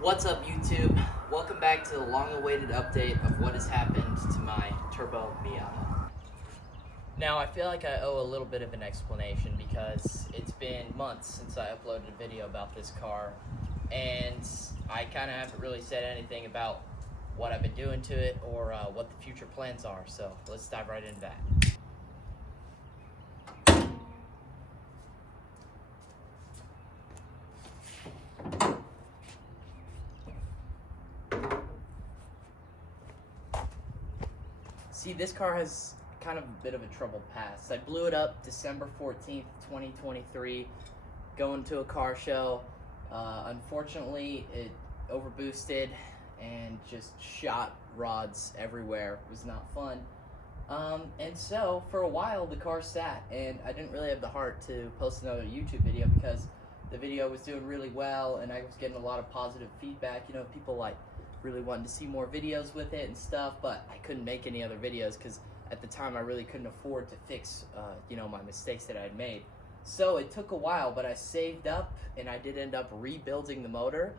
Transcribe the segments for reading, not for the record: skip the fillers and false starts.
What's up, YouTube? Welcome back to the long-awaited update of what has happened to my turbo Miata. Now, I feel like I owe a little bit of an explanation because it's been months since I uploaded a video about this car, and I kind of haven't really said anything about what I've been doing to it or what the future plans are, so let's dive right into that. See, this car has kind of a bit of a troubled past. I blew it up December 14th, 2023, going to a car show. Unfortunately, it overboosted and just shot rods everywhere. It was not fun. And so, for a while, the car sat, and I didn't really have the heart to post another YouTube video because the video was doing really well, and I was getting a lot of positive feedback. You know, people like really wanted to see more videos with it and stuff, but I couldn't make any other videos because at the time I really couldn't afford to fix, my mistakes that I had made. So it took a while, but I saved up, and I did end up rebuilding the motor.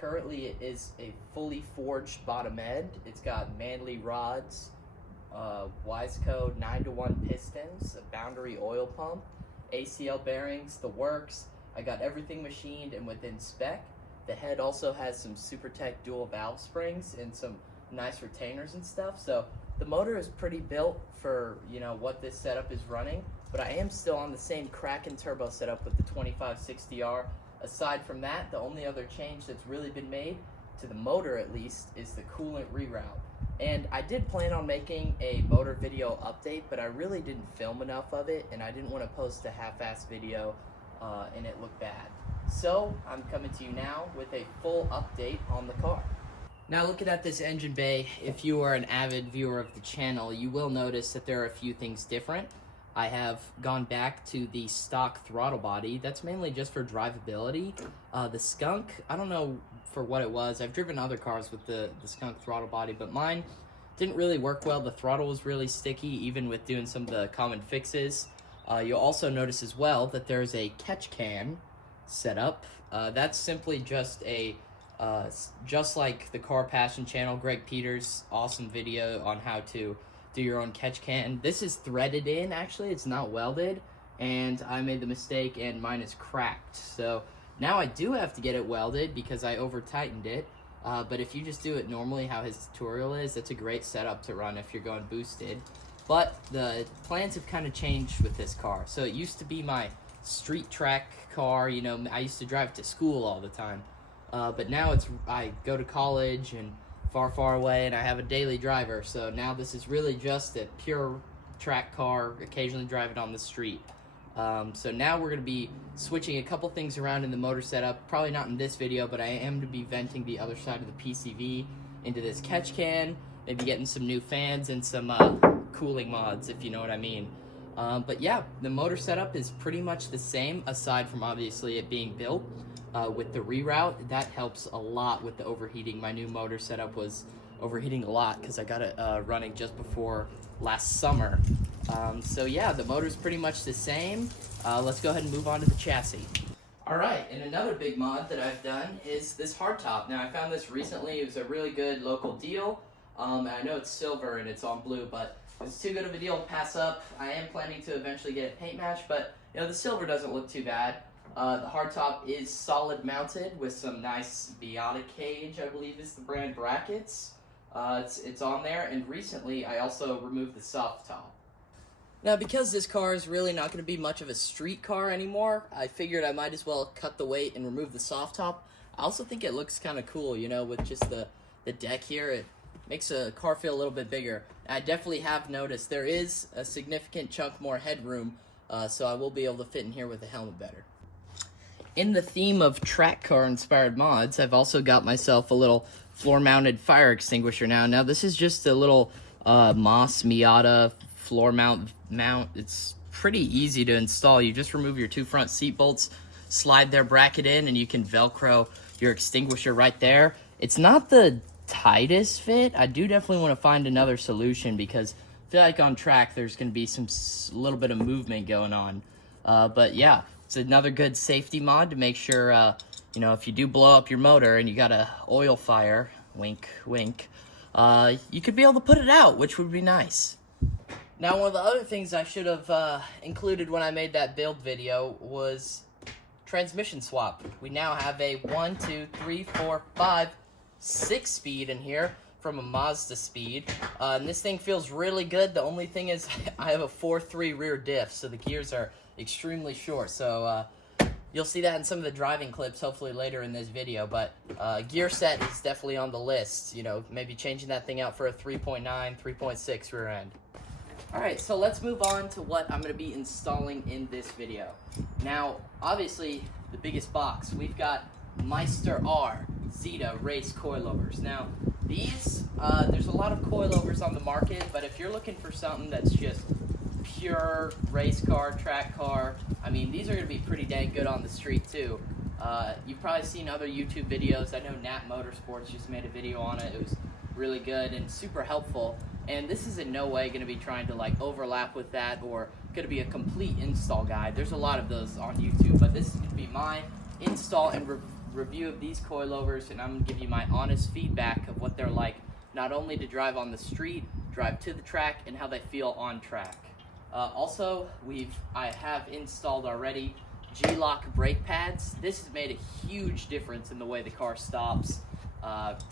Currently, it is a fully forged bottom end. It's got Manley rods, Wiseco 9-to-1 pistons, a boundary oil pump, ACL bearings, the works. I got everything machined and within spec. The head also has some SuperTech dual valve springs and some nice retainers and stuff. So the motor is pretty built for, what this setup is running, but I am still on the same Kraken turbo setup with the 2560R. Aside from that, the only other change that's really been made, to the motor at least, is the coolant reroute. And I did plan on making a motor video update, but I really didn't film enough of it, and I didn't want to post a half-assed video and it looked bad. So I'm coming to you now with a full update on the car. Now, looking at this engine bay, if you are an avid viewer of the channel, you will notice that there are a few things different. I have gone back to the stock throttle body. That's mainly just for drivability. The Skunk, I don't know for what it was. I've driven other cars with the Skunk throttle body, but mine didn't really work well. The throttle was really sticky, even with doing some of the common fixes. You'll also notice as well that there's a catch can setup. That's simply just just like the Car Passion channel, Greg Peters' awesome video on how to do your own catch can. This is threaded in, actually. It's not welded, and I made the mistake and mine is cracked. So now I do have to get it welded because I over tightened it. But if you just do it normally how his tutorial is, that's a great setup to run if you're going boosted. But the plans have kind of changed with this car. So it used to be my street track car. I used to drive to school all the time. But now I go to college and far away, and I have a daily driver. So now this is really just a pure track car, occasionally drive it on the street. So now we're going to be switching a couple things around in the motor setup. Probably not in this video, but I am to be venting the other side of the PCV into this catch can, maybe getting some new fans and some cooling mods, if you know what I mean. But yeah, the motor setup is pretty much the same, aside from obviously it being built. With the reroute, that helps a lot with the overheating. My new motor setup was overheating a lot because I got it running just before last summer. So yeah, the motor's pretty much the same. Let's go ahead and move on to the chassis. Alright, and another big mod that I've done is this hardtop. Now, I found this recently. It was a really good local deal. And I know it's silver and it's on blue, but it's too good of a deal to pass up. I am planning to eventually get a paint match, but the silver doesn't look too bad. The hardtop is solid mounted with some nice Miata cage, I believe is the brand, brackets. It's on there, and recently I also removed the soft top. Now, because this car is really not going to be much of a street car anymore, I figured I might as well cut the weight and remove the soft top. I also think it looks kind of cool, with just the deck here. It makes a car feel a little bit bigger. I definitely have noticed there is a significant chunk more headroom, so I will be able to fit in here with the helmet better. In the theme of track car inspired mods, I've also got myself a little floor mounted fire extinguisher now. Now, this is just a little Moss Miata floor mount. It's pretty easy to install. You just remove your two front seat bolts, slide their bracket in, and you can Velcro your extinguisher right there. It's not the tightest fit. I do definitely want to find another solution because I feel like on track there's going to be some little bit of movement going on. But yeah, it's another good safety mod to make sure you know, if you do blow up your motor and you got a oil fire, wink, wink, you could be able to put it out, which would be nice. Now, one of the other things I should have included when I made that build video was transmission swap. We now have a 1, 2, 3, 4, 5, 6 speed in here from a Mazda speed. And this thing feels really good. The only thing is I have a 4.3 rear diff, so the gears are extremely short. So you'll see that in some of the driving clips, hopefully later in this video. But gear set is definitely on the list. You know, maybe changing that thing out for a 3.9, 3.6 rear end. Alright, so let's move on to what I'm going to be installing in this video. Now, obviously, the biggest box, we've got Meister R Zeta race coilovers. Now, these, there's a lot of coilovers on the market, but if you're looking for something that's just pure race car, track car, I mean, these are going to be pretty dang good on the street too. You've probably seen other YouTube videos. I know Napp Motorsport just made a video on it. It was really good and super helpful. And this is in no way going to be trying to like overlap with that or going to be a complete install guide. There's a lot of those on YouTube, but this is going to be my install and review of these coilovers, and I'm going to give you my honest feedback of what they're like, not only to drive on the street, drive to the track, and how they feel on track. Also, I have installed already G-Lock brake pads. This has made a huge difference in the way the car stops.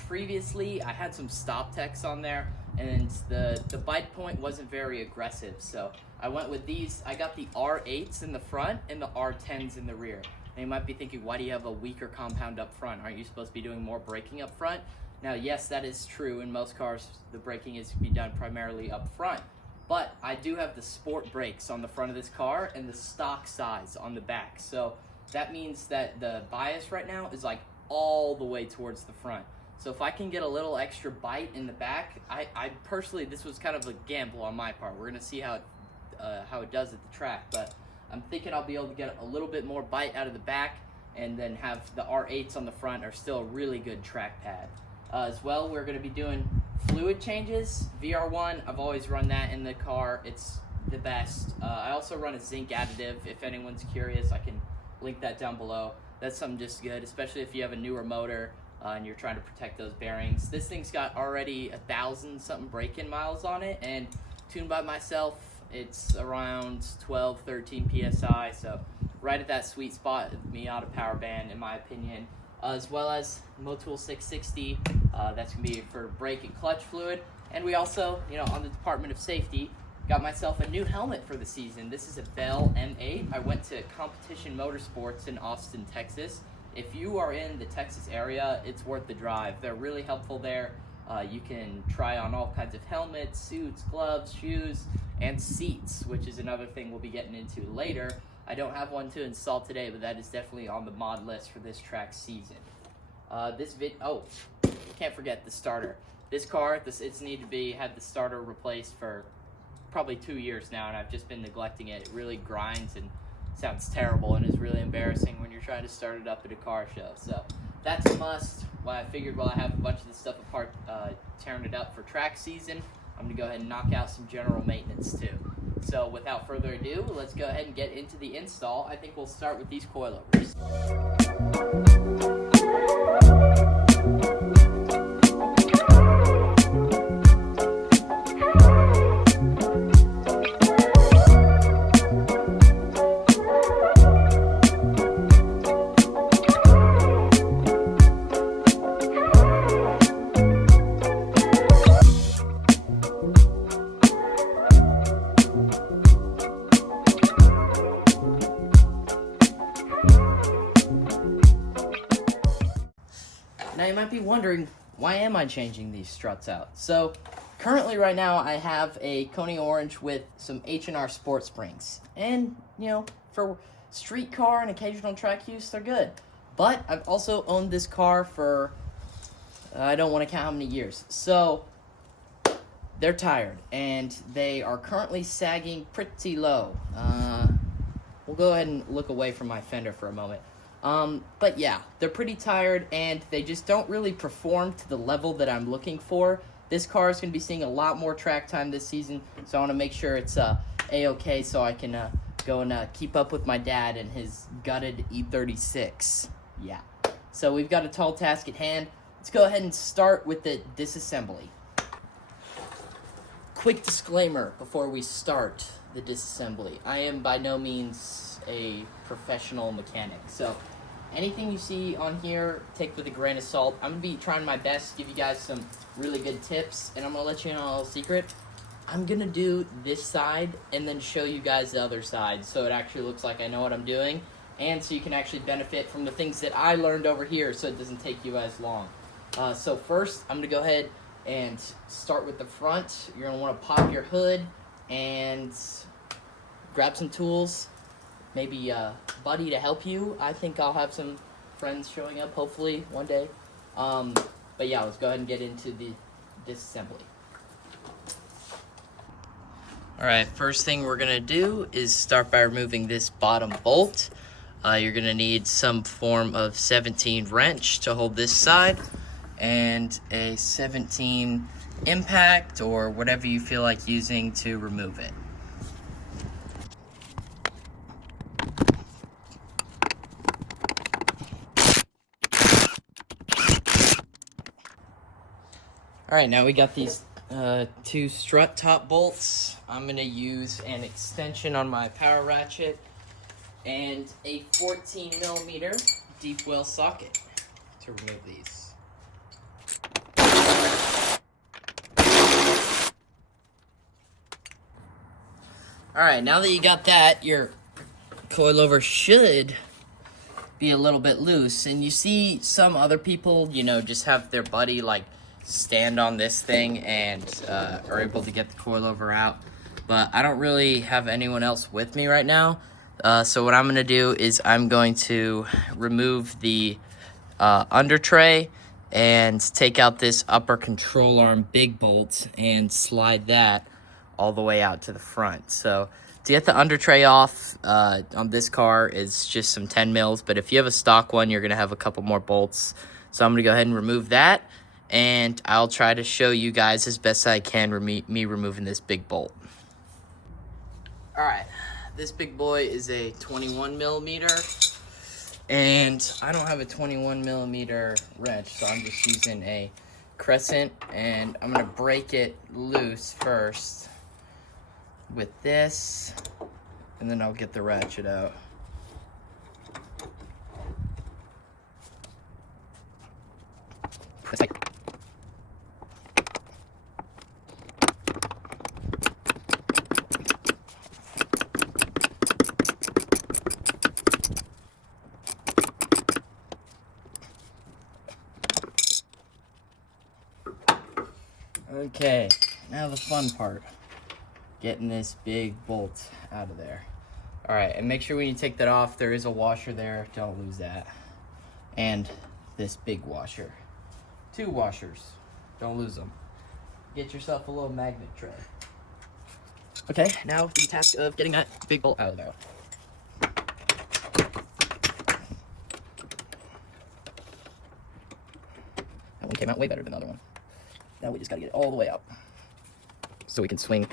Previously, I had some stop techs on there, and the bite point wasn't very aggressive, so I went with these. I got the R8s in the front and the R10s in the rear. And you might be thinking, why do you have a weaker compound up front? Aren't you supposed to be doing more braking up front? Now, yes, that is true. In most cars, the braking is to be done primarily up front. But I do have the sport brakes on the front of this car and the stock size on the back. So that means that the bias right now is like all the way towards the front. So if I can get a little extra bite in the back, I personally, this was kind of a gamble on my part. We're gonna see how it does at the track, but I'm thinking I'll be able to get a little bit more bite out of the back, and then have the R8s on the front are still a really good track pad. As well, we're gonna be doing fluid changes. VR1, I've always run that in the car. It's the best. I also run a zinc additive. If anyone's curious, I can link that down below. That's something just good, especially if you have a newer motor and you're trying to protect those bearings. This thing's got already 1,000 something break-in miles on it, and tuned by myself, it's around 12, 13 PSI, so right at that sweet spot of Miata power band, in my opinion. As well as Motul 660, that's gonna be for brake and clutch fluid. And we also, you know, on the Department of Safety, got myself a new helmet for the season. This is a Bell M8. I went to Competition Motorsports in Austin, Texas. If you are in the Texas area, it's worth the drive. They're really helpful there. You can try on all kinds of helmets, suits, gloves, shoes, and seats, which is another thing we'll be getting into later. I don't have one to install today, but that is definitely on the mod list for this track season. Can't forget the starter. This car, it's needed to had the starter replaced for probably 2 years now, and I've just been neglecting it. It really grinds and sounds terrible and is really embarrassing when you're trying to start it up at a car show. So that's a must. Well, I figured while I have a bunch of this stuff apart, tearing it up for track season, I'm gonna go ahead and knock out some general maintenance too. So without further ado, let's go ahead and get into the install. I think we'll start with these coilovers. Now you might be wondering, why am I changing these struts out? So currently right now I have a Coney Orange with some H&R Sport Springs. And, you know, for street car and occasional track use, they're good. But I've also owned this car for, I don't want to count how many years. So they're tired and they are currently sagging pretty low. We'll go ahead and look away from my fender for a moment. But yeah, they're pretty tired and they just don't really perform to the level that I'm looking for. This car is going to be seeing a lot more track time this season, so I want to make sure it's A-okay so I can go and keep up with my dad and his gutted E36. Yeah. So we've got a tall task at hand. Let's go ahead and start with the disassembly. Quick disclaimer before we start the disassembly. I am by no means a professional mechanic, so anything you see on here, take with a grain of salt. I'm going to be trying my best to give you guys some really good tips, and I'm going to let you in on a little secret. I'm going to do this side and then show you guys the other side so it actually looks like I know what I'm doing, and so you can actually benefit from the things that I learned over here so it doesn't take you as long. So first, I'm going to go ahead and start with the front. You're going to want to pop your hood and grab some tools. Maybe a buddy to help you. I think I'll have some friends showing up, hopefully, one day. But yeah, let's go ahead and get into the disassembly. Alright, first thing we're going to do is start by removing this bottom bolt. You're going to need some form of 17 wrench to hold this side, and a 17 impact or whatever you feel like using to remove it. Alright, now we got these two strut top bolts. I'm going to use an extension on my power ratchet and a 14mm deep well socket to remove these. Alright, now that you got that, your coilover should be a little bit loose. And you see some other people, you know, just have their buddy like stand on this thing and are able to get the coilover out. But I don't really have anyone else with me right now. So what I'm going to do is I'm going to remove the under tray and take out this upper control arm big bolt and slide that all the way out to the front. So to get the under tray off on this car is just some 10 mils, but if you have a stock one, you're going to have a couple more bolts. So I'm going to go ahead and remove that, and I'll try to show you guys as best I can me removing this big bolt. Alright, this big boy is a 21mm, and I don't have a 21mm wrench, so I'm just using a crescent, and I'm going to break it loose first with this, and then I'll get the ratchet out. Okay, now the fun part. Getting this big bolt out of there. Alright, and make sure when you take that off, there is a washer there. Don't lose that. And this big washer. 2 washers. Don't lose them. Get yourself a little magnet tray. Okay, now the task of getting that big bolt out of there. That one came out way better than the other one. Now we just gotta get it all the way out so we can swing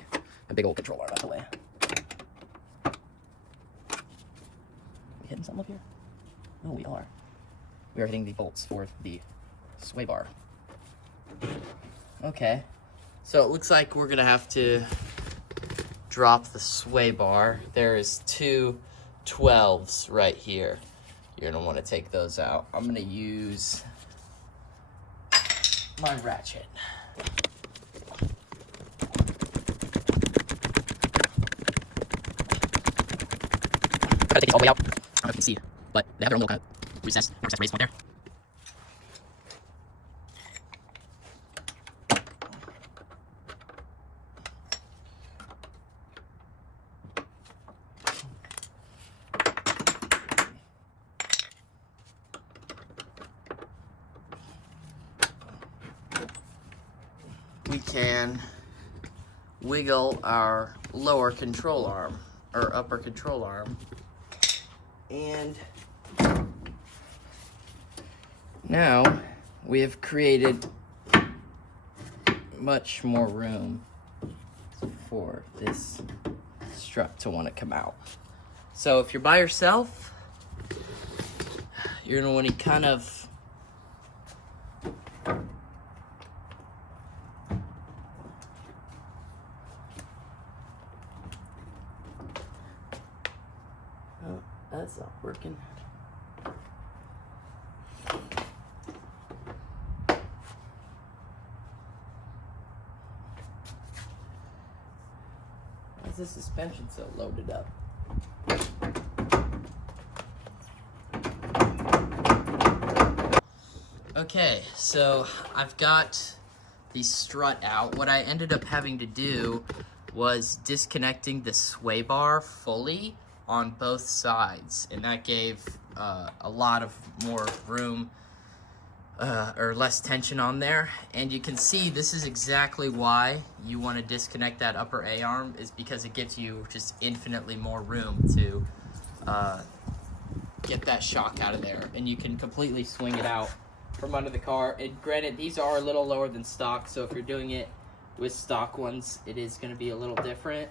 a big old control arm out the way. We hitting something up here? No, we are. We are hitting the bolts for the sway bar. Okay, so it looks like we're gonna have to drop the sway bar. There is 2 12s right here. You're gonna want to take those out. I'm gonna use my ratchet. Try to take it all the way out. I don't know if you can see, but they have their own little kind of recessed raised point there. We can wiggle our lower control arm, or upper control arm, and now we have created much more room for this strut to want to come out. So if you're by yourself, you're going to want to kind of working. Why is the suspension so loaded up? Okay, so I've got the strut out. What I ended up having to do was disconnecting the sway bar fully on both sides, and that gave a lot of more room or less tension on there. And you can see this is exactly why you want to disconnect that upper A-arm, is because it gives you just infinitely more room to get that shock out of there, and you can completely swing it out from under the car. And granted, these are a little lower than stock, so if you're doing it with stock ones, it is going to be a little different.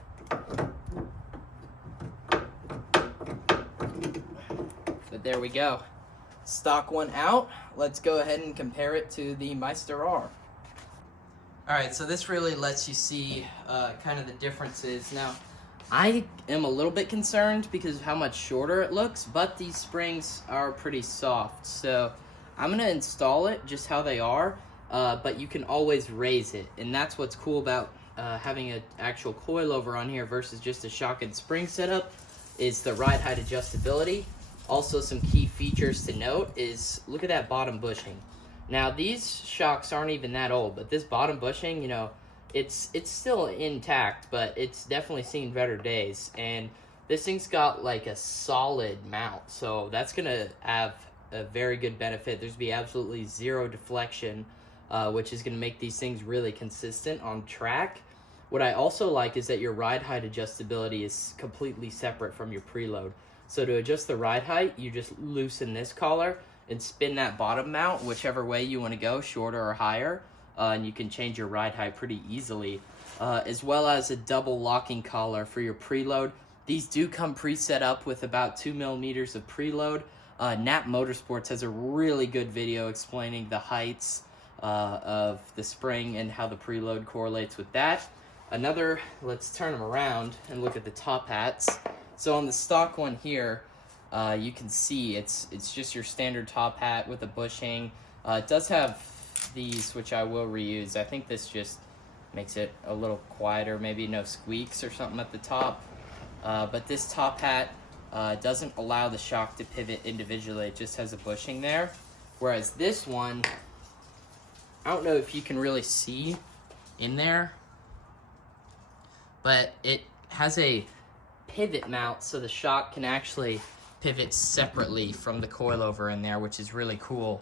But there we go. Stock one out. Let's go ahead and compare it to the Meister R. Alright, so this really lets you see kind of the differences. Now, I am a little bit concerned because of how much shorter it looks, but these springs are pretty soft. So I'm going to install it just how they are, but you can always raise it. And that's what's cool about having an actual coilover on here versus just a shock and spring setup, is the ride height adjustability. Also, some key features to note is, look at that bottom bushing. Now, these shocks aren't even that old, but this bottom bushing, you know, it's still intact, but it's definitely seen better days. And this thing's got like a solid mount, so that's going to have a very good benefit. There's be absolutely zero deflection, which is going to make these things really consistent on track. What I also like is that your ride height adjustability is completely separate from your preload. So to adjust the ride height, you just loosen this collar and spin that bottom mount whichever way you want to go, shorter or higher, and you can change your ride height pretty easily, as well as a double locking collar for your preload. These do come preset up with about 2 millimeters of preload. Napp Motorsports has a really good video explaining the heights of the spring and how the preload correlates with that. Let's turn them around and look at the top hats. So on the stock one here, you can see it's just your standard top hat with a bushing. It does have these, which I will reuse. I think this just makes it a little quieter, maybe no squeaks or something at the top. But this top hat doesn't allow the shock to pivot individually. It just has a bushing there. Whereas this one, I don't know if you can really see in there, but it has a pivot mount, so the shock can actually pivot separately from the coilover in there, which is really cool.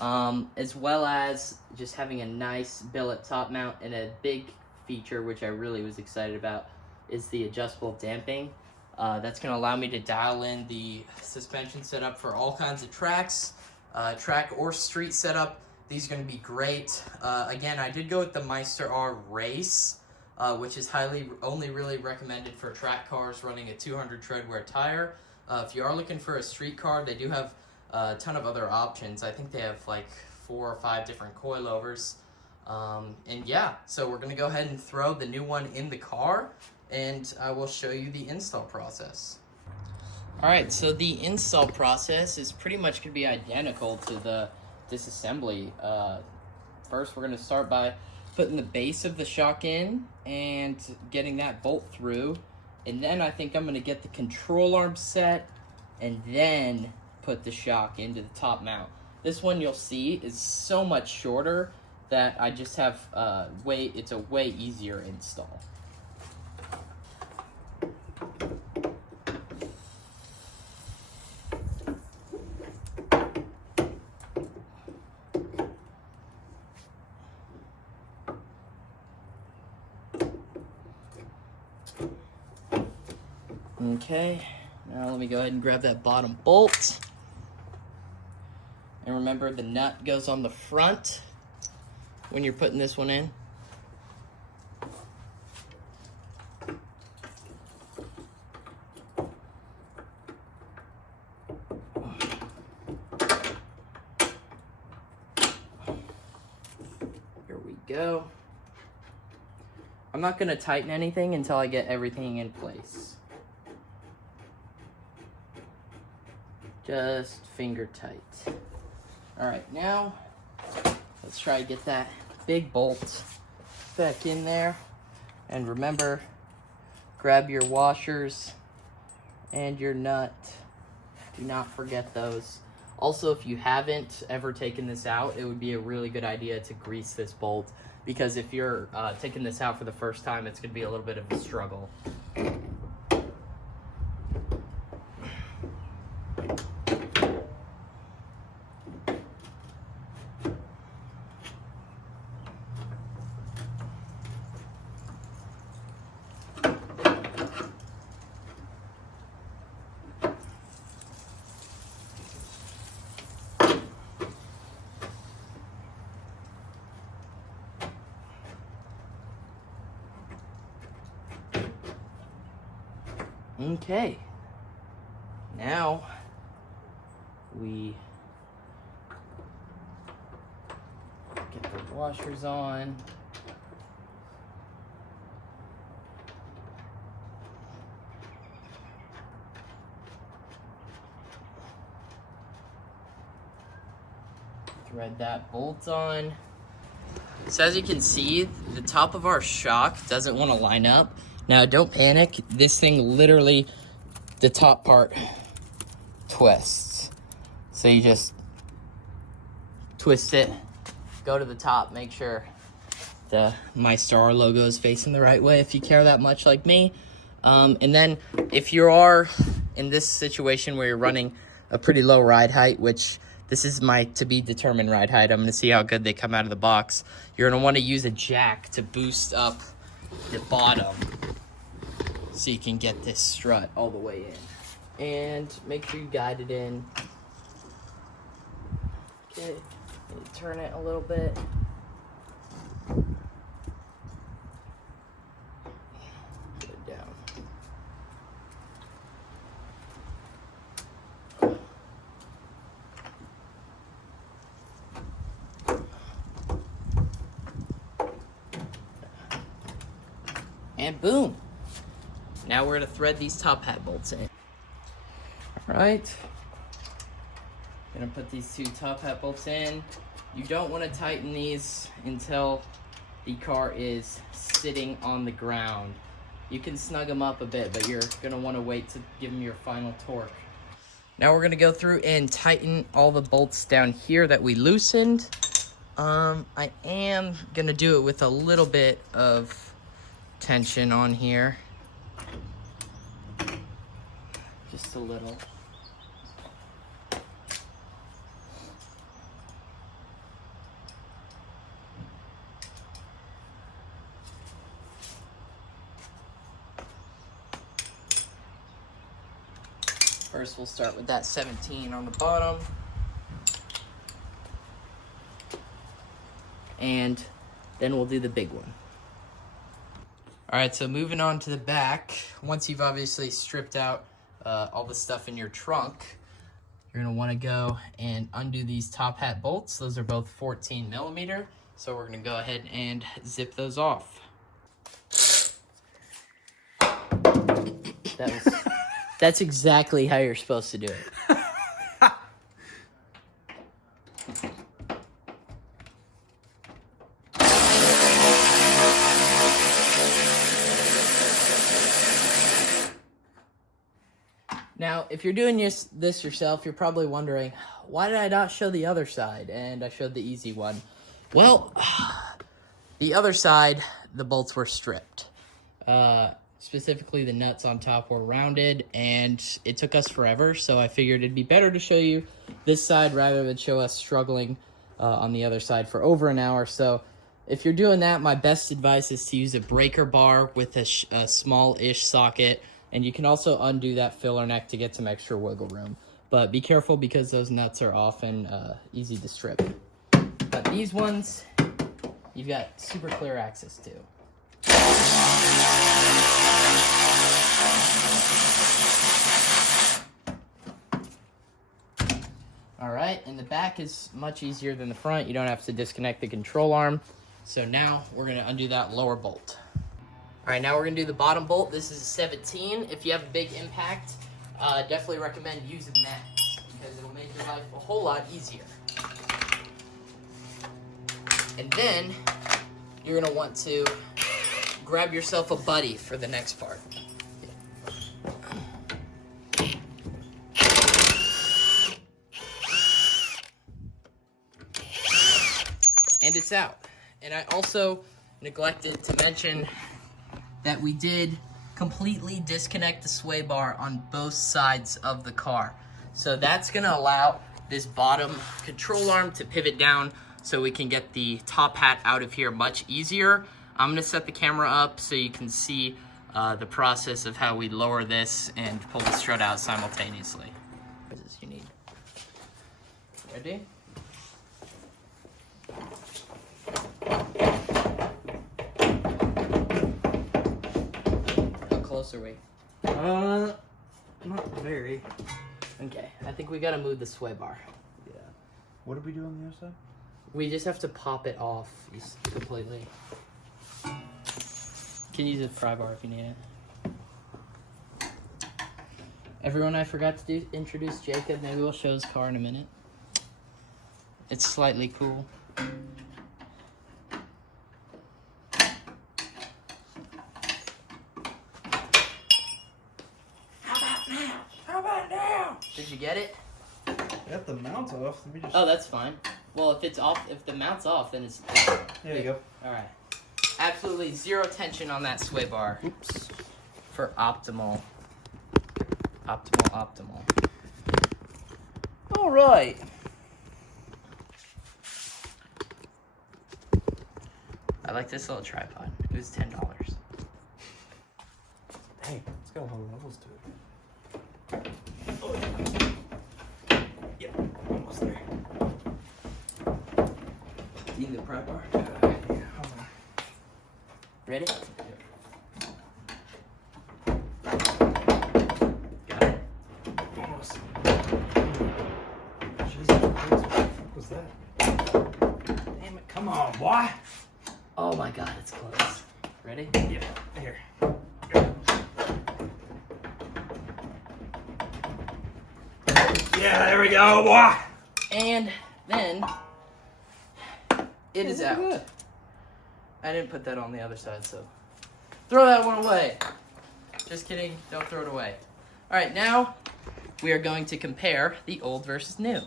As well as just having a nice billet top mount, and a big feature which I really was excited about is the adjustable damping. That's going to allow me to dial in the suspension setup for all kinds of tracks, track or street setup. These are going to be great. Again, I did go with the Meister R Race, which is only really recommended for track cars running a 200 tread wear tire. If you are looking for a street car, they do have a ton of other options. I think they have like 4 or 5 different coilovers. And yeah, so we're going to go ahead and throw the new one in the car, and I will show you the install process. Alright, so the install process is pretty much going to be identical to the disassembly. First, we're going to start by putting the base of the shock in and getting that bolt through. And then I think I'm going to get the control arm set and then put the shock into the top mount. This one, you'll see, is so much shorter that I just have it's a way easier install. Okay, now let me go ahead and grab that bottom bolt. And remember, the nut goes on the front when you're putting this one in. Here we go. I'm not going to tighten anything until I get everything in place. Just finger tight. All right, now let's try to get that big bolt back in there. And remember, grab your washers and your nut. Do not forget those. Also, if you haven't ever taken this out, it would be a really good idea to grease this bolt, because if you're taking this out for the first time, it's going to be a little bit of a struggle. Okay, now we get the washers on. Thread that bolt on. So as you can see, the top of our shock doesn't want to line up. Now, don't panic. This thing literally, the top part twists. So you just twist it, go to the top, make sure the MyStar logo is facing the right way if you care that much like me. And then if you are in this situation where you're running a pretty low ride height, which this is my to be determined ride height, I'm gonna see how good they come out of the box. You're gonna wanna use a jack to boost up the bottom so you can get this strut all the way in. And make sure you guide it in. Okay, and turn it a little bit. Put it down. And boom. Now we're gonna thread these top hat bolts in. All right. Gonna put these two top hat bolts in. You don't wanna tighten these until the car is sitting on the ground. You can snug them up a bit, but you're gonna wanna wait to give them your final torque. Now we're gonna go through and tighten all the bolts down here that we loosened. I am gonna do it with a little bit of tension on here. Just a little. First, we'll start with that 17 on the bottom. And then we'll do the big one. All right, so moving on to the back. Once you've obviously stripped out all the stuff in your trunk, you're gonna wanna go and undo these top hat bolts. Those are both 14 millimeter. So we're gonna go ahead and zip those off. That's exactly how you're supposed to do it. Now, if you're doing this yourself, you're probably wondering, why did I not show the other side? And I showed the easy one. Well, the other side, the bolts were stripped. Specifically, the nuts on top were rounded, and it took us forever, so I figured it'd be better to show you this side rather than show us struggling on the other side for over an hour. So if you're doing that, my best advice is to use a breaker bar with a small-ish socket. And you can also undo that filler neck to get some extra wiggle room. But be careful because those nuts are often easy to strip. But these ones, you've got super clear access to. All right, and the back is much easier than the front. You don't have to disconnect the control arm. So now we're gonna undo that lower bolt. All right, now we're gonna do the bottom bolt. This is a 17. If you have a big impact, definitely recommend using that because it'll make your life a whole lot easier. And then you're gonna want to grab yourself a buddy for the next part. And it's out. And I also neglected to mention that we did completely disconnect the sway bar on both sides of the car. So that's gonna allow this bottom control arm to pivot down so we can get the top hat out of here much easier. I'm gonna set the camera up so you can see the process of how we lower this and pull the strut out simultaneously. What is this you need? Ready? How close are we? Not very. Okay, I think we gotta move the sway bar. Yeah. What did we do on the other side? We just have to pop it off completely. Can use a pry bar if you need it. Everyone, I forgot to introduce Jacob. Maybe we'll show his car in a minute. It's slightly cool. How about now? Did you get it? I got the mount off. Let me just... Oh, that's fine. Well, if it's off, if the mount's off, then it's... There you go. All right. Absolutely zero tension on that sway bar. Oops. For optimal. All right. I like this little tripod. It was $10. Dang, it's got a lot of levels to it. Yep, almost there. You need the pry bar? Yeah, hold on. Ready? Got it? Almost. Jesus, what the fuck was that? Damn it, come on, boy! Oh my god, it's close. Ready? Yeah, here. Yeah, there we go, boy! And then it is out. Good. I didn't put that on the other side, so throw that one away. Just kidding, don't throw it away. All right, now we are going to compare the old versus new.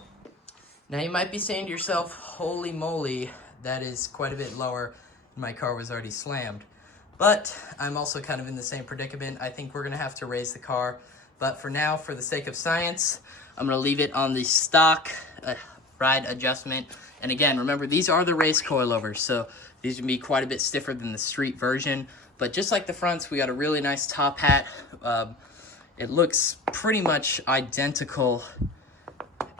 Now you might be saying to yourself, holy moly, that is quite a bit lower. My car was already slammed. But I'm also kind of in the same predicament. I think we're gonna have to raise the car. But for now, for the sake of science, I'm gonna leave it on the stock ride adjustment. And again, remember, these are the race coilovers, so these would be quite a bit stiffer than the street version. But just like the fronts, we got a really nice top hat. It looks pretty much identical,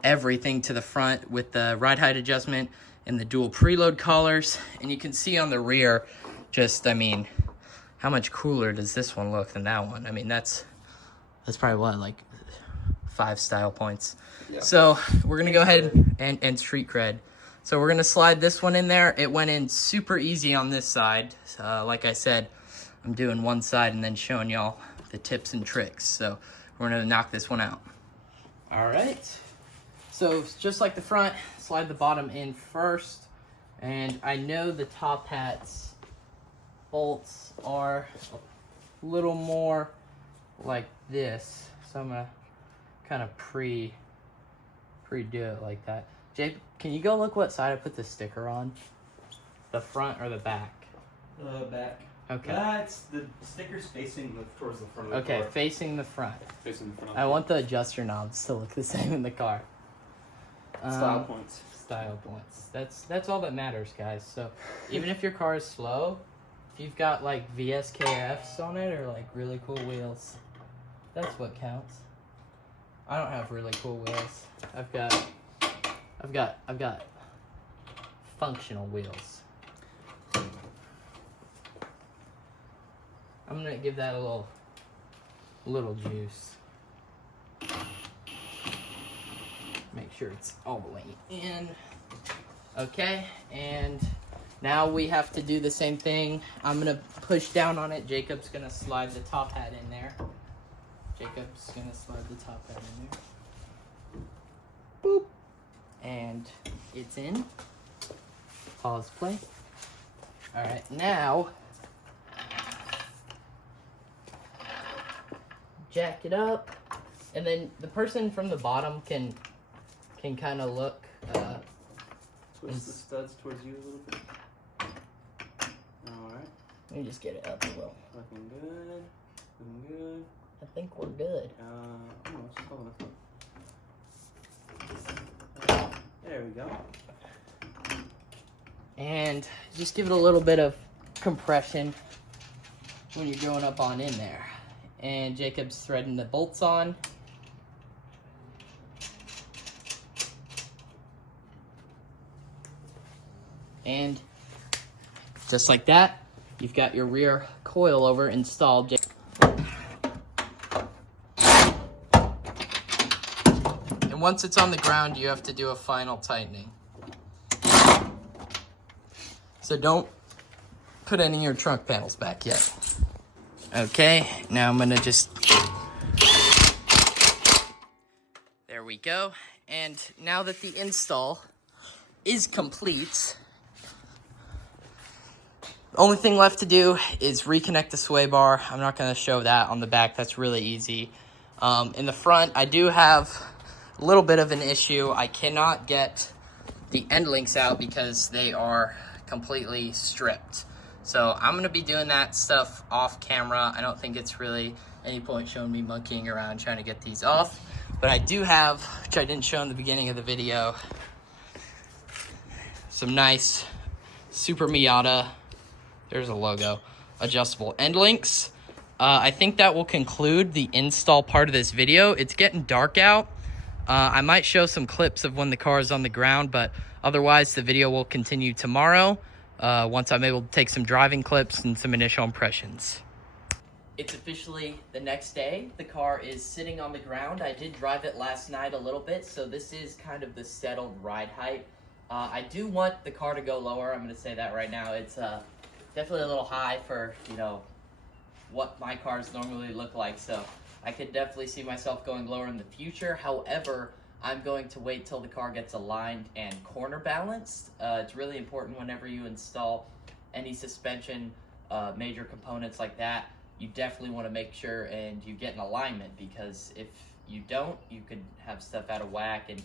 everything to the front with the ride height adjustment and the dual preload collars. And you can see on the rear, just, I mean, how much cooler does this one look than that one? I mean, that's probably what, like 5 style points. Yeah. So we're gonna go ahead and street cred. So we're gonna slide this one in there. It went in super easy on this side. Like I said, I'm doing one side and then showing y'all the tips and tricks. So we're gonna knock this one out. All right. So just like the front, slide the bottom in first. And I know the top hat's bolts are a little more like this. So I'm gonna kind of pre-do it like that. Jake, can you go look what side I put the sticker on? The front or the back? The back. Okay. That's the sticker's facing towards the front of the Okay, car. facing the front. Facing the front. I want the adjuster knobs to look the same in the car. Style points. Style points. That's all that matters, guys. So even if your car is slow, if you've got like VSKFs on it or like really cool wheels, that's what counts. I don't have really cool wheels. I've got functional wheels. I'm gonna give that a little juice. Make sure it's all the way in. Okay, and now we have to do the same thing. I'm gonna push down on it. Jacob's gonna slide the top hat in there. Jacob's gonna slide the top hat in there. Boop. And it's in. Pause play. All right, now jack it up, and then the person from the bottom can kind of look. Twist the studs towards you a little bit. All right. Let me just get it up a little. Looking good. Looking good. I think we're good. There we go. And just give it a little bit of compression when you're going up on in there. And Jacob's threading the bolts on. And just like that, you've got your rear coilover installed. And once it's on the ground, you have to do a final tightening. So don't put any of your trunk panels back yet. Okay, now I'm gonna just... There we go. And now that the install is complete, the only thing left to do is reconnect the sway bar. I'm not gonna show that on the back, that's really easy. In the front, I do have a little bit of an issue. I cannot get the end links out because they are completely stripped. So I'm gonna be doing that stuff off camera. I don't think it's really any point showing me monkeying around trying to get these off. But I do have, which I didn't show in the beginning of the video, some nice Super Miata, there's a logo, adjustable end links. I think that will conclude the install part of this video. It's getting dark out. I might show some clips of when the car is on the ground, but otherwise the video will continue tomorrow once I'm able to take some driving clips and some initial impressions. It's officially the next day. The car is sitting on the ground. I did drive it last night a little bit, so this is kind of the settled ride height. I do want the car to go lower. I'm going to say that right now. It's definitely a little high for, you know, what my cars normally look like, so I could definitely see myself going lower in the future. However, I'm going to wait till the car gets aligned and corner balanced. It's really important whenever you install any suspension, major components like that. You definitely want to make sure and you get an alignment, because if you don't, you could have stuff out of whack and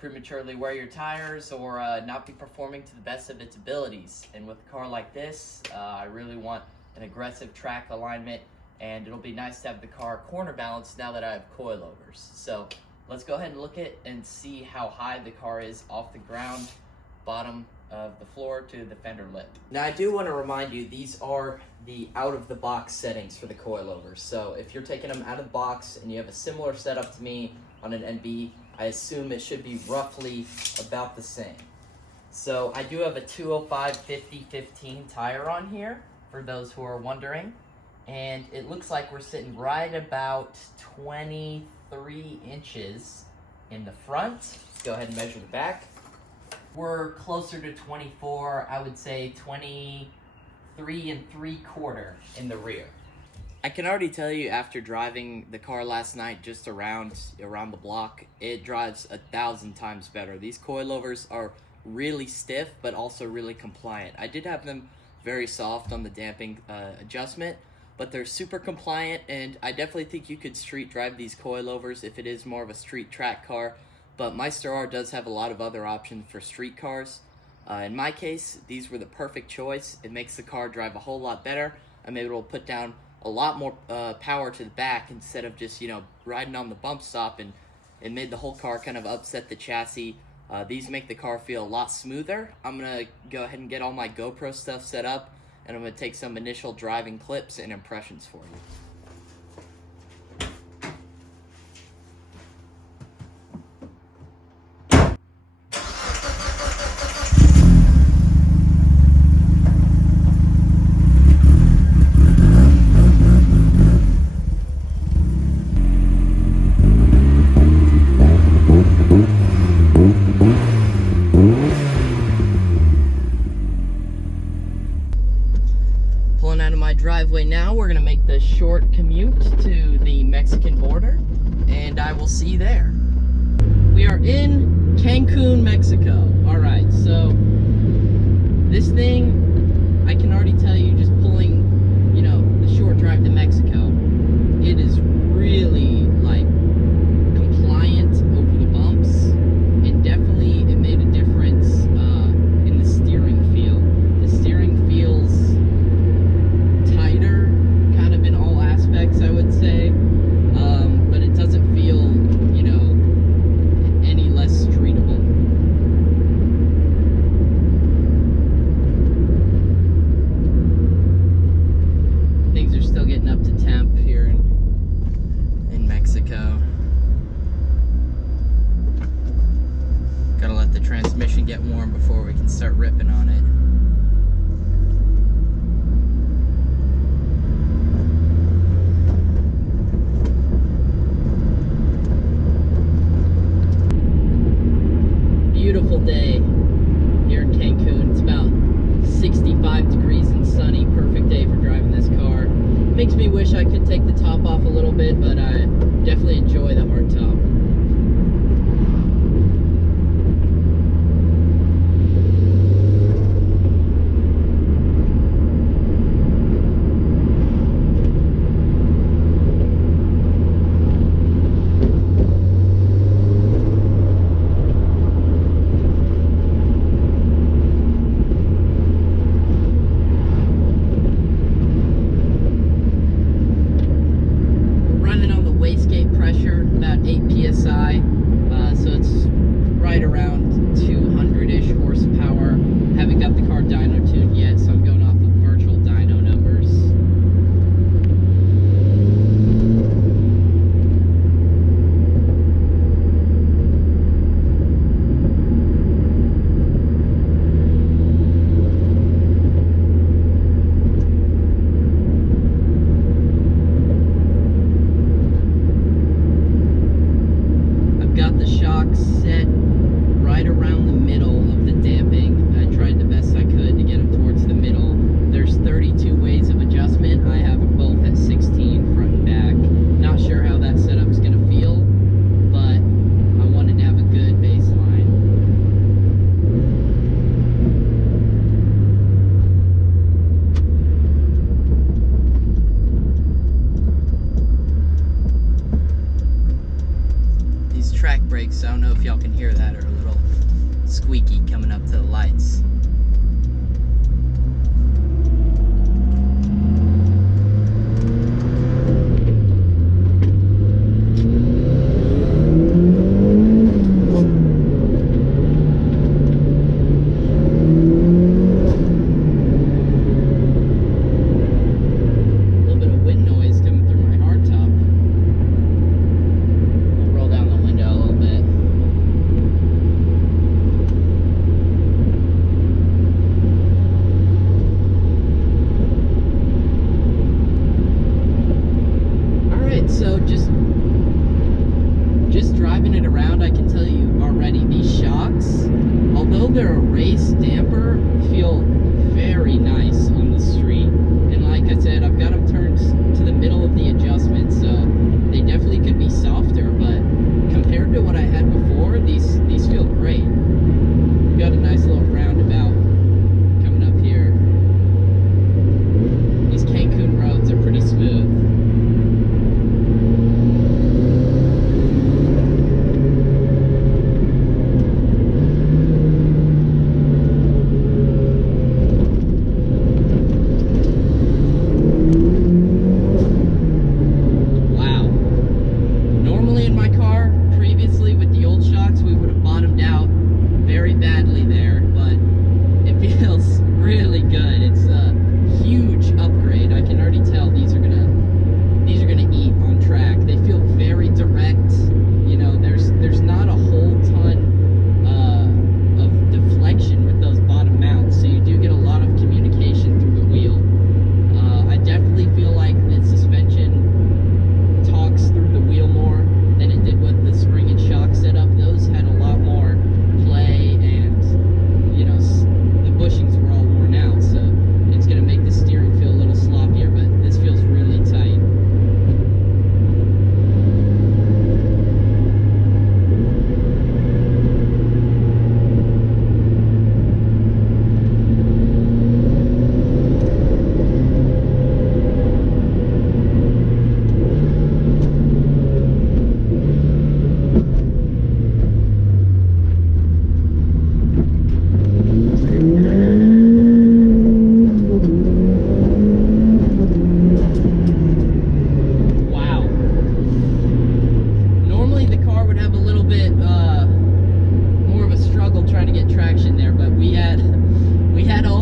prematurely wear your tires or not be performing to the best of its abilities. And with a car like this, I really want an aggressive track alignment, and it'll be nice to have the car corner balanced now that I have coilovers. So let's go ahead and look at and see how high the car is off the ground, bottom of the floor to the fender lip. Now I do want to remind you, these are the out-of-the-box settings for the coilovers. So if you're taking them out of the box and you have a similar setup to me on an NB, I assume it should be roughly about the same. So I do have a 205/50/15 tire on here, for those who are wondering. And it looks like we're sitting right about 23 inches in the front. Let's go ahead and measure the back. We're closer to 24, I would say 23 3/4 in the rear. I can already tell you, after driving the car last night just around the block, it drives 1,000 times better. These coilovers are really stiff, but also really compliant. I did have them very soft on the damping adjustment, but they're super compliant, and I definitely think you could street drive these coilovers if it is more of a street track car. But Meister R does have a lot of other options for street cars. In my case, these were the perfect choice. It makes the car drive a whole lot better. I'm able to put down a lot more power to the back instead of just, you know, riding on the bump stop, and it made the whole car kind of upset the chassis. These make the car feel a lot smoother. I'm going to go ahead and get all my GoPro stuff set up, and I'm going to take some initial driving clips and impressions for you. Pulling out of my driveway now, we're gonna make the short commute to the Mexican border, and I will see you there. We are in Cancun, Mexico. Alright, so this thing, I can already tell you, just pulling, you know, the short drive to Mexico, it is really, like, compliant over the bumps, and definitely it made a difference in the steering feel. The steering feels tighter, kind of in all aspects, I would say, but it doesn't feel, you know, any less streetable. Things are still getting up to temp here in Mexico. Gotta let the transmission get warm before we can start ripping on it. Beautiful day here in Cancun. It's about 65 degrees and sunny. Perfect day for driving this car. Makes me wish I could take the top off a little bit, but I definitely enjoy the hard top. Wastegate pressure, about 8 psi, so it's right around 200-ish horsepower. Haven't got the car dyno tuned yet, so I'm going off of virtual dyno numbers. Got the shocks set right around the middle of the damping. I tried the best I could to get them towards the middle. There's 32 ways of adjustment. I have them both at 16 front and back. Not sure how that setup's gonna feel, but I wanted to have a good baseline. Track brakes, I don't know if y'all can hear that, are a little squeaky coming up to the lights. A little bit of wind noise coming through my hardtop. Roll down the window a little bit.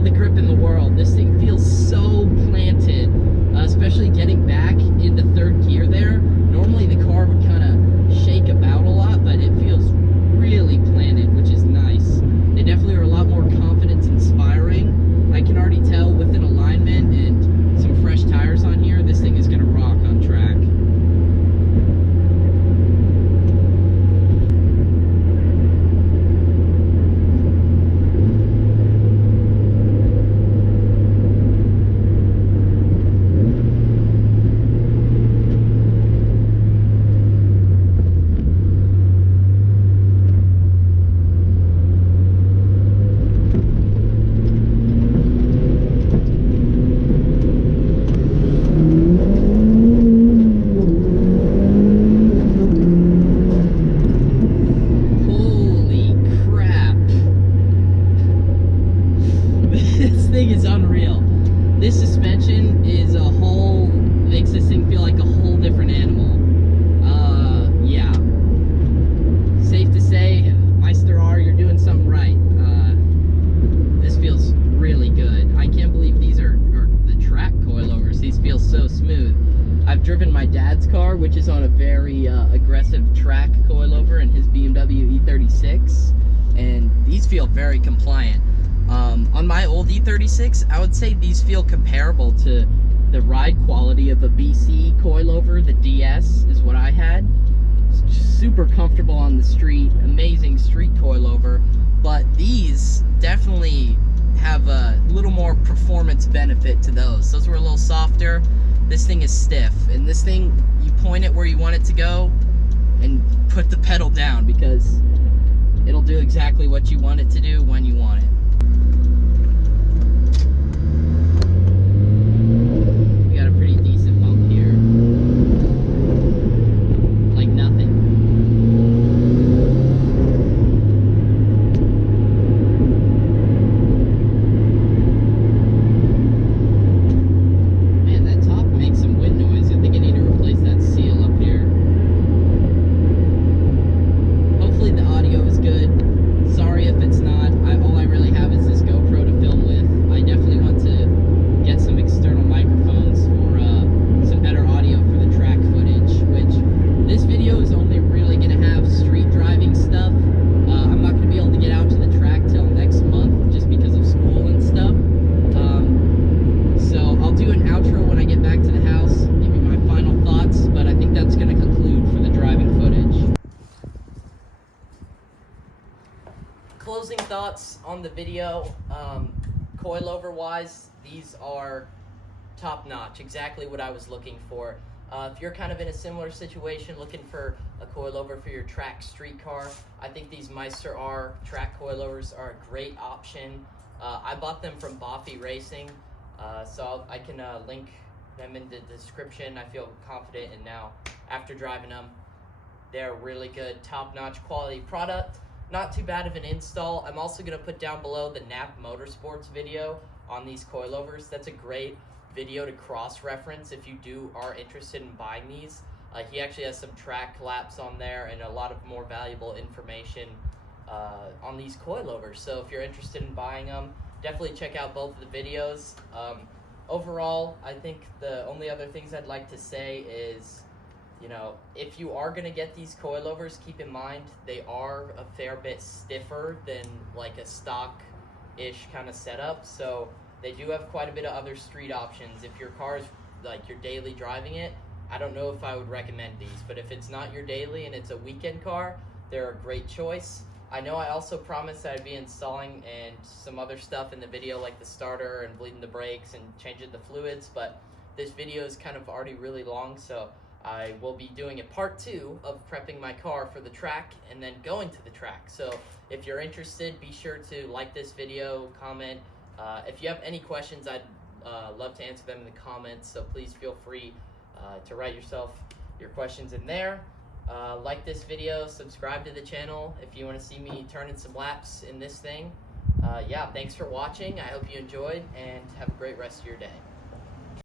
the grip in the world. This thing feels so planted, especially getting back in the third gear there. Normally the car would kind of shake about a lot, but it feels really planted, which is nice. They definitely are a lot more confidence inspiring. I can already tell with an alignment and some fresh tires on here, this thing is going to rock on track. Is unreal. This suspension is a whole, makes this thing feel like a whole different animal. Yeah. Safe to say, Meister R, you're doing something right. This feels really good. I can't believe these are the track coilovers. These feel so smooth. I've driven my dad's car, which is on a very aggressive track coilover in his BMW E36, and these feel very compliant. On my old E36, I would say these feel comparable to the ride quality of a BC coilover. The DS is what I had. It's just super comfortable on the street, amazing street coilover, but these definitely have a little more performance benefit to those. Those were a little softer. This thing is stiff, and this thing, you point it where you want it to go and put the pedal down, because it'll do exactly what you want it to do when you want it. We got a pretty decent bump here. Like nothing. Man, that top makes some wind noise. I think I need to replace that seal up here. Hopefully the audio is good. Sorry if it's not. All I really have is this GoPro to film with. I definitely want to get some external microphones for some better audio for the track footage, which this video is only really going to have street driving stuff. I'm not going to be able to get out to the track till next month just because of school and stuff. So I'll do an outro when I get back to the house, give you my final thoughts, but I think that's going to conclude for the driving footage. Closing thoughts on the video. Coilover wise, these are top notch, exactly what I was looking for. If you're kind of in a similar situation looking for a coilover for your track street car, I think these Meister R track coilovers are a great option. I bought them from Boffy Racing, so I can link them in the description. I feel confident, and now after driving them, they're really good, top-notch quality product. Not too bad of an install. I'm also going to put down below the Napp Motorsports video on these coilovers. That's a great video to cross-reference if you are interested in buying these. He actually has some track laps on there and a lot of more valuable information on these coilovers. So if you're interested in buying them, definitely check out both of the videos. Overall, I think the only other things I'd like to say is, you know, if you are going to get these coilovers, keep in mind they are a fair bit stiffer than like a stock-ish kind of setup. So they do have quite a bit of other street options. If your car is like you're daily driving it, I don't know if I would recommend these. But if it's not your daily and it's a weekend car, they're a great choice. I know I also promised that I'd be installing and some other stuff in the video, like the starter and bleeding the brakes and changing the fluids, but this video is kind of already really long, so I will be doing a part 2 of prepping my car for the track and then going to the track. So if you're interested, be sure to like this video, comment. If you have any questions, I'd love to answer them in the comments, so please feel free to write your questions in there. Like this video, subscribe to the channel if you want to see me turning some laps in this thing. Yeah, thanks for watching. I hope you enjoyed, and have a great rest of your day.